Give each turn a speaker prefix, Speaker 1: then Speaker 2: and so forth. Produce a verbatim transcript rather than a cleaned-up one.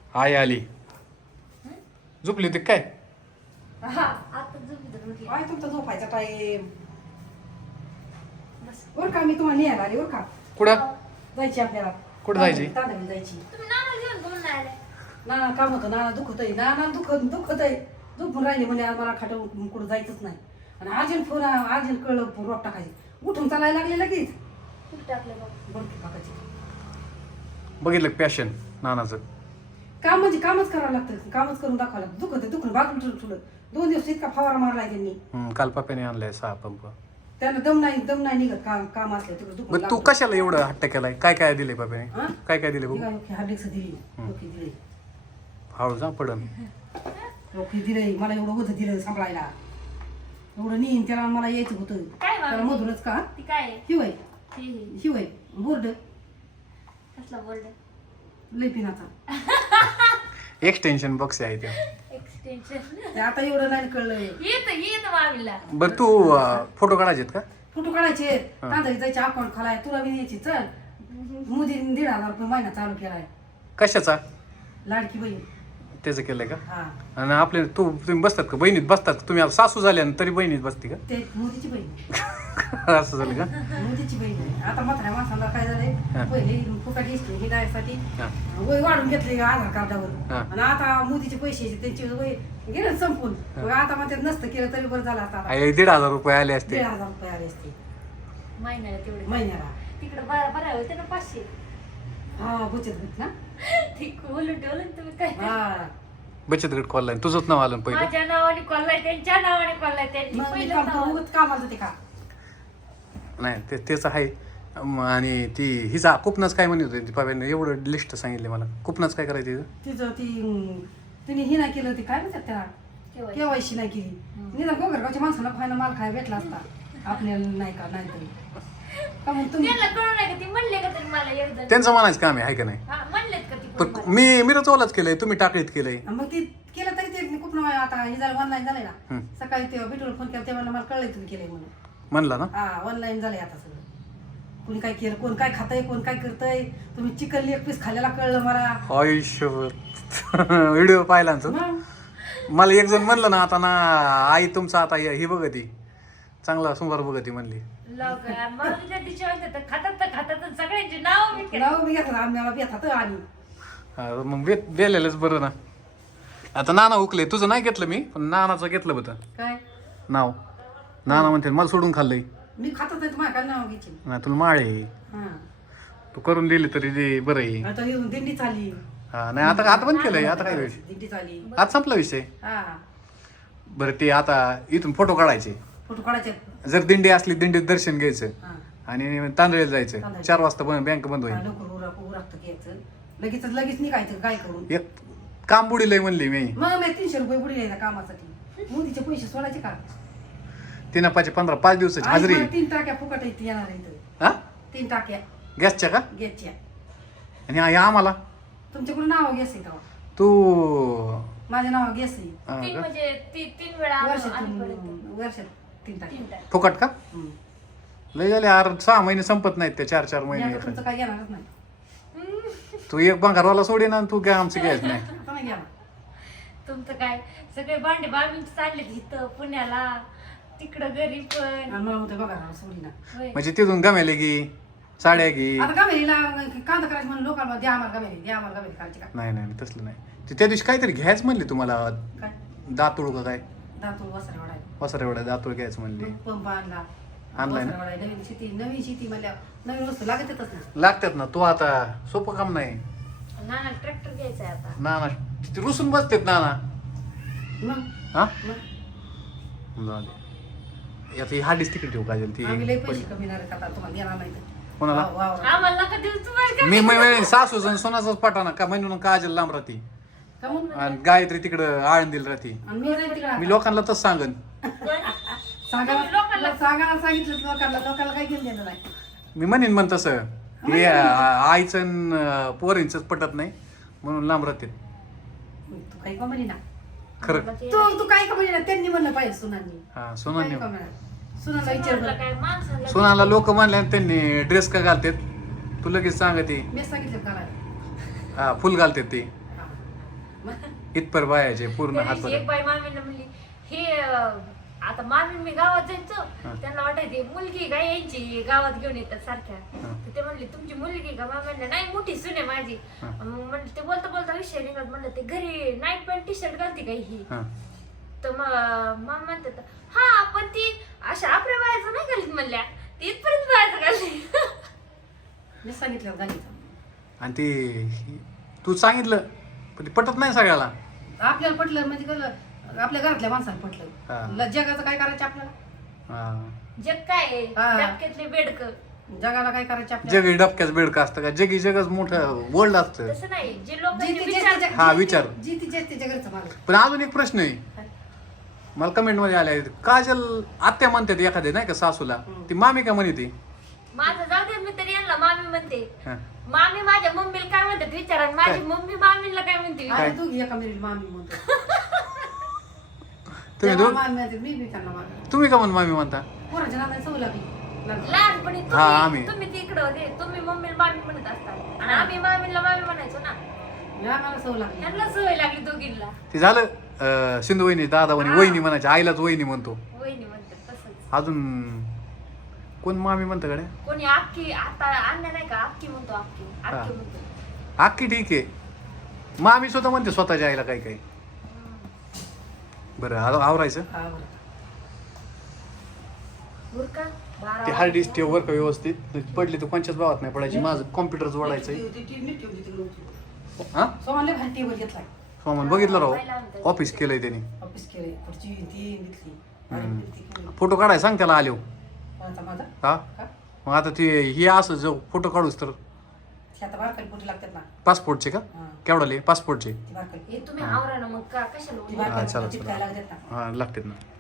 Speaker 1: आई आली. झोपली होती काय?
Speaker 2: हा आता झोपली उठली.
Speaker 3: काय तुमचा झोपायचा टाइम बर का? मी तुम्हाला न्यायला आली बर का?
Speaker 1: कुठं
Speaker 3: जायची आपल्याला.
Speaker 1: कुठं जायची?
Speaker 3: तांदळी जायची.
Speaker 2: तुम्ही नाना घेऊन बोलून आले.
Speaker 3: नाना काम होतं, नाना दुखत आहे, नाना दुखत दुखत आहे, झोपून राहिले म्हणे आज मला खाटं कुठं जायचंच नाही. आणि अर्जंट फोन अर्जंट कळलं रोप टाकायची, उठून चालायला लागले लगेच.
Speaker 2: कुठे टाकले बाबा?
Speaker 3: बडकी टाकायची.
Speaker 1: बघितलं पॅशन नानाचं.
Speaker 3: काम म्हणजे कामच करावं लागतं, कामच करून दाखवावं लागतं. दुखत आहे दुखून बाजून ठेवलं ठेवलं दोन दिवस इतका फवारा मारलाय त्यांनी.
Speaker 1: हम्म, काल पप्याने आणलाय सहा पंप.
Speaker 3: त्यांना दम नाही दम नाही निघत काम काम असलं तिकडे दुखून
Speaker 1: मग तू
Speaker 3: लागतं.
Speaker 1: कशाला एवढं हट्ट केलाय? काय काय दिले पप्याने?
Speaker 3: हा?
Speaker 1: काय काय दिले बघू?
Speaker 3: हार्डिक्स दिली, डोकी दिली,
Speaker 1: हळू जा पडन.
Speaker 3: डोकी दिलंय मला, एवढं होतं दिलं सांभाळायला. एवढं नेईन त्याला मला यायचं होतं.
Speaker 2: काय
Speaker 3: त्याला
Speaker 2: बाबा?
Speaker 3: मधूनच का
Speaker 2: ती काय आहे?
Speaker 3: शिवाय
Speaker 2: हे हे
Speaker 3: शिवाय बोर्ड
Speaker 2: कसला बोर्ड?
Speaker 3: लय पिनाचा.
Speaker 1: एक्सटेन्शन बॉक्स आहे ते.
Speaker 2: एक्सटेन्शन
Speaker 3: ते आता एवढं नाही कळलंय.
Speaker 2: येत येत मामीला.
Speaker 1: बरं तू फोटो काढायचे का?
Speaker 3: फोटो काढायचे, तांदळी जायचे, अकाउंट खोलाय, तुला बी यायची. चल मोदीने दीड हजार रुपये महिना चालू केलाय.
Speaker 1: कशाचा?
Speaker 3: लाडकी बहीण.
Speaker 1: त्याचं केलंय का?
Speaker 3: हा
Speaker 1: आणि आपले तू तुम्ही बसतात का? बहिणीत बसतात का? तुम्ही आता सासू झाल्या ना तरी बहिणीत बसती का?
Speaker 3: ते मोदीची बहीण.
Speaker 1: असं झालं का?
Speaker 3: मोदीची बहीण आहे. आता म्हाताऱ्या माणसाला काय झालंय, पहिले फुकट हिस्ट्री हे जायसाठी
Speaker 1: हा.
Speaker 3: वय वाढून घेतले आधार कार्डावर.
Speaker 1: हा.
Speaker 3: आणि आता मोदीचे पैसे त्यांचे वय गेले संपून. मग आता मग ते नसतं केलं तरी बरं झालं असतं. आता
Speaker 1: आई, दीड हजार रुपये आले असते.
Speaker 3: दीड हजार रुपये आले असते
Speaker 2: महिन्याला तेवढे
Speaker 3: महिन्याला.
Speaker 2: तिकडे बरं बरं होते ना पाचशे.
Speaker 3: हा बचत गट ना.
Speaker 2: ती बोलून ठेवलं ना तुम्ही काय?
Speaker 3: हा
Speaker 1: बचत गट खोललाय, तुझंच नाव आलं पहिलं.
Speaker 2: माझ्या नावाने कॉललाय, त्यांच्या नावाने कॉललाय, त्यांनी
Speaker 3: मग मी
Speaker 2: पहिलं
Speaker 3: काम
Speaker 2: नाव.
Speaker 3: करू कामाला जाते का?
Speaker 1: नाही ते तेच आहे. अम, आणि ती हिचा कुपनच काय म्हणत होती पप्याने? एवढं लिस्ट सांगितले मला. कुपनच काय करायचं तिचं?
Speaker 3: तिचं ती अं, तिने हे नाही केलं, ते काय म्हणतात त्याला,
Speaker 2: केव्हा?
Speaker 3: केवायसी नाही केली. निदान गोगरगावच्या माणसाला फायना माल खाय भेटला असता. आपल्याला नाही का नाही तरी का मग तुम्ही
Speaker 2: त्यांना कळू नाही का? ती म्हणले का तरी मला एकदा?
Speaker 1: त्यांचं म्हणायचं काम आहे हाय का नाही?
Speaker 2: हा, म्हणलेत का ती
Speaker 1: पण
Speaker 2: पण मला?
Speaker 1: मी मिरचवालाच केलंय, तुम्ही टाकळीत केलंय.
Speaker 3: मग ते केलं तरी ते खूप नाव आता हे झालं ऑनलाईन झालंय ना.
Speaker 1: हम्म.
Speaker 3: सकाळी ते भेटून फोन केला तेव्हा मला कळलंय तुम्ही केलंय म्हणून.
Speaker 1: म्हणला ना?
Speaker 3: हा ऑनलाईन झालंय आता सगळं. कोणी काय केलं, कोण काय खातंय, कोण काय करतंय. तुम्ही चिकन एक पीस खाल्लेला कळलं मला.
Speaker 1: आयुष्यभर व्हिडिओ पाहिला ना तू?
Speaker 3: मग
Speaker 1: मला एक जण म्हणलं ना आता ना, आई तुमचा आता ही बघती चांगला सुंदर बघती म्हणली.
Speaker 2: लवकर मग त्या तिच्या तर खातात तर खातात आणि सगळ्यांची नाव मी केलं.
Speaker 3: नाव मी घेतलं आम्हाला बेतात आणि
Speaker 1: हा, मग बे बेलेलंच बरं ना. आता नाना उकले, तुझं नाही घेतलं मी, पण नानाचं घेतलं होतं
Speaker 3: काय
Speaker 1: नाव. नाना म्हणते मला सोडून खाल्लंय.
Speaker 3: मी खातच नाही तुम्हाला काय नाव घ्यायची.
Speaker 1: नाही तुला माळ आहे,
Speaker 3: हा
Speaker 1: तू करून दिली तरी ते बरं आहे.
Speaker 3: आता येऊन दिंडी चालली.
Speaker 1: हा नाही आता आता बंद केलंय, आता काय विषय?
Speaker 3: दिंडी चालली.
Speaker 1: आज संपला विषय.
Speaker 3: हा
Speaker 1: बरं ते आता इथून फोटो काढायचे.
Speaker 3: फोटो काढायचे.
Speaker 1: जर दिंडी असली दिंडीत दर्शन घ्यायचं
Speaker 3: हा
Speaker 1: आणि तांदळीला जायचं.
Speaker 3: तांदळी.
Speaker 1: चार वाजता बंद बँक बंद
Speaker 3: हा,
Speaker 1: होईल.
Speaker 3: लवकर उरक उरकत घ्यायचं, लगेच लगेच निघायचं काय करून.
Speaker 1: एक काम बुडीलंय म्हणली मी.
Speaker 3: मग मी तीनशे रुपये बुडी ना कामासाठी. मोदीचे पैसे सोडायचे का?
Speaker 1: तीन पाचशे पंधरा पाच दिवसाची
Speaker 3: आज
Speaker 1: हाजरी.
Speaker 3: मला तीन टाक्या फुकट आहेत येणार इथं.
Speaker 1: हा
Speaker 3: तीन टाक्या
Speaker 1: गॅसच्या का?
Speaker 3: गॅसच्या.
Speaker 1: आणि आ- आम्हाला
Speaker 3: तुमच्याकडून नाव गॅस आहे का?
Speaker 1: तू
Speaker 3: माझे नाव गॅस आहे.
Speaker 1: हा
Speaker 2: तीन
Speaker 1: का?
Speaker 2: म्हणजे ती- तीन वेळा आणू-
Speaker 3: वर्षातून
Speaker 2: आणूपर्यंत.
Speaker 3: वर्षात तीन टाक्या.
Speaker 2: तीन टाइम.
Speaker 1: फुकट का?
Speaker 3: हम्म.
Speaker 1: लय झाले यार, सहा महिने संपत नाहीत त्या चार चार
Speaker 3: मी
Speaker 1: महिने
Speaker 3: आता
Speaker 1: येतात.
Speaker 3: तुमचं काय घेणारच नाही.
Speaker 1: तू एक बंगारवाला सोडीन आणि तू काय आमचं घ्यायच नाही.
Speaker 3: आता नाही घेणार.
Speaker 2: तुमचं काय सगळे भांडे बाबी चालले इथं पुण्याला, तिकडं घरी पण.
Speaker 3: आणि मला म्हणतोय बघा ना सोडी ना.
Speaker 2: होय.
Speaker 1: म्हणजे तिथून गमेले गी साड्या घे.
Speaker 3: आता गमेरीला कांदा करायचं म्हणून लोकांना द्या आम्हाला गमेरी, द्या आम्हाला गमेरी करायची का?
Speaker 1: नाही नाही नाही, तसलं नाही. ते त्या दिवशी काहीतरी घ्यायच म्हणली तुम्हाला,
Speaker 3: काय
Speaker 1: दातुळ का काय,
Speaker 3: दातून वसरे वाढायला
Speaker 1: वसर एवढा दातुळ घ्यायचं म्हणली.
Speaker 3: पंप आणला.
Speaker 1: आणलाय ना?
Speaker 3: वसरे वाढायला नवीन शेती, नवीन शेती म्हणल्यावर नवीन वस्तू लागत येतच ना.
Speaker 1: लागतात ना. तू आता सोपं काम नाही.
Speaker 2: नाना ट्रॅक्टर घ्यायचा आहे आता.
Speaker 1: नाना तिथे रुसून बसतेत नाना.
Speaker 3: मग
Speaker 1: हा
Speaker 3: मग
Speaker 1: जाऊ दे. आता ही हाडीच तिकडे ठेवू काजल ती.
Speaker 3: आम्ही लय पैसे कमी नाही आता तुम्हाला देणार नाही तर.
Speaker 1: कोणाला?
Speaker 3: Wow, wow.
Speaker 2: आम्हाला नका देऊ तुम्हाला काय?
Speaker 1: मी मी सासू जण सोनाचाच पटाना का म्हणून काजल लांब राहते
Speaker 3: का मग?
Speaker 1: आणि गायत्री तिकडं आळंदीला राहते.
Speaker 3: आणि मी जाईन तिकडे.
Speaker 1: मी लोकांना तसं सांगन.
Speaker 3: सांगा
Speaker 2: तुम्ही लोकांना-
Speaker 3: सांगा सांगितलं लोकांना लोकांना काय घेऊन देणार नाही.
Speaker 1: मी म्हणेन म्हण तसं हे आईचं पोरींच पटत नाही म्हणून लांब राहते.
Speaker 3: तू काही का म्हणे ना.
Speaker 1: खरं.
Speaker 3: तू तू काही का म्हणे ना. त्यांनी म्हणलं पाहिजे सुनांनी.
Speaker 1: हा सोनाने
Speaker 3: काही का म्हणे. सुनाला विचार
Speaker 2: सोनाला
Speaker 3: बरं.
Speaker 2: काय माणसाला
Speaker 1: सोनाला लोक म्हणले आणि त्यांनी ड्रेस का घालतात तू लगेच सांगते.
Speaker 3: मी सांगितलं करायला.
Speaker 1: हा फुल घालतात ते.
Speaker 3: हा.
Speaker 1: इतपर बायाचे पूर्ण
Speaker 2: त्या
Speaker 1: हात
Speaker 2: दिवशी एक बाई मामीला म्हणली हे अं, आता मामी मी गावात जायचो त्यांना वाटायचे मुलगी काय यांची गावात घेऊन येतात सारख्या तर ते म्हणले तुमची मुलगी का मामा म्हणले नाही मोठी सून आहे माझी मग म्हणले ते बोलता बोलता विषय निघत म्हणलं ते घरी नाईट पॅन्ट टी शर्ट घालते काही ही तर मग मामा म्हणतात हा पण ती अशा आपल्या बायाचं नाही घालीत म्हणल्या ती इथपर्यंत बायाचं घालली
Speaker 3: मी सांगितलं झाली
Speaker 1: आणि ती तू सांगितलं पण ते पटत नाही सगळ्याला.
Speaker 3: आपल्याला पटलं म्हणजे कसं आपल्या घरातल्या माणसाला
Speaker 1: हा.
Speaker 3: पटलं ल- जगाचं काय करायचं आपल्याला
Speaker 1: हा.
Speaker 2: जग काय आहे
Speaker 3: हा.
Speaker 2: डबक्यातले बेडक
Speaker 3: जगाला काय करायचं आपल्याला
Speaker 1: जगी डबक्याच बेडकं असतं का जगी जगच मोठं वर्ल्ड असतं.
Speaker 2: तसं नाही जे
Speaker 3: जी
Speaker 2: लोकांचे
Speaker 3: ती
Speaker 2: विचार
Speaker 3: ज्याच्या-
Speaker 1: हा,
Speaker 3: जी ती-
Speaker 1: विचार.
Speaker 3: जी ती ज्या- त्याच्या घरचं माणूस
Speaker 1: पण अजून एक प्रश्न आहे मला कमेंट मध्ये आलाय काजल आत्या म्हणतात एखाद्या नाही का सासूला ती मामी का म्हणे ती
Speaker 2: माझं जाऊ दे मी तरी यांना मामी म्हणते
Speaker 1: हा.
Speaker 2: मामी माझ्या मम्मीला काय म्हणतात विचारा आणि माझी
Speaker 1: काय?
Speaker 2: मम्मी मामीला काय म्हणते विचारा.
Speaker 3: आणि तू एका मेरील मामी म्हणतो
Speaker 1: तुम्ही
Speaker 3: तेव्हा
Speaker 1: दोन
Speaker 3: मामी म्हणते मी बी त्यांना मामी
Speaker 1: तुम्ही का म्हणून मामी म्हणता
Speaker 3: पोराच्या नादाने सवय लागली लागली.
Speaker 2: लहानपणी
Speaker 1: हा, आम्ही.
Speaker 2: तुम्ही तुम्ही तिकडं होते तुम्ही मम्मीला मामी म्हणत असता आणि आम्ही मामीला मामी म्हणायचो ना
Speaker 3: या मला सवय लागली
Speaker 2: त्यांना सवय लागली दोघींना
Speaker 1: ते झालं अं, सिंधू वहिनी दादा वहिनी
Speaker 2: हा.
Speaker 1: वहिनी म्हणायची आईलाच वहिनी म्हणतो.
Speaker 2: वहिनी म्हणतात तसंच
Speaker 1: अजून कोण मामी म्हणतं कडे
Speaker 2: कोणी आक्की आता आणल्या नाही का आक्की म्हणतो आक्की आक्की म्हणतो
Speaker 1: अख्खी ठीक आहे मामी स्वतः म्हणते स्वतःच्या आईला काही काही. बरं आव- आवरायचं
Speaker 3: हा बरं
Speaker 2: बुरका बारा
Speaker 1: ते हार्ड डिस्क ठेव वर का व्यवस्थित पडली तर कोणच्याच भावात नाही पडायची माझं कॉम्प्युटर जोडायचंय.
Speaker 3: ती- ती- ती नीट ठेवली तिकडे होती.
Speaker 1: हा
Speaker 3: सोमानले भारी टेबल घेतलाय
Speaker 1: सोमन बघितलं राव ऑफिस केलंय त्यांनी
Speaker 3: ऑफिस केले खुर्ची ती घेतली भारी ती केली.
Speaker 1: फोटो काढाय सांग त्याला आलो
Speaker 3: माझा माझा
Speaker 1: हा
Speaker 3: का
Speaker 1: मग आता ते हे असं जो फोटो काढूस तर
Speaker 3: ती आता बारकाली पोटी लागतात ना
Speaker 1: पासपोर्टचे का
Speaker 3: हा
Speaker 1: केवढाले पासपोर्टचे
Speaker 3: ती बारकाली
Speaker 2: हे तुम्ही आवरा ना मग का कशाला
Speaker 3: ती
Speaker 2: उन्हात?
Speaker 1: हा, चला,
Speaker 3: बारकाली
Speaker 1: चला.
Speaker 3: चिटकायला लागतात ना
Speaker 1: हा लागतात ना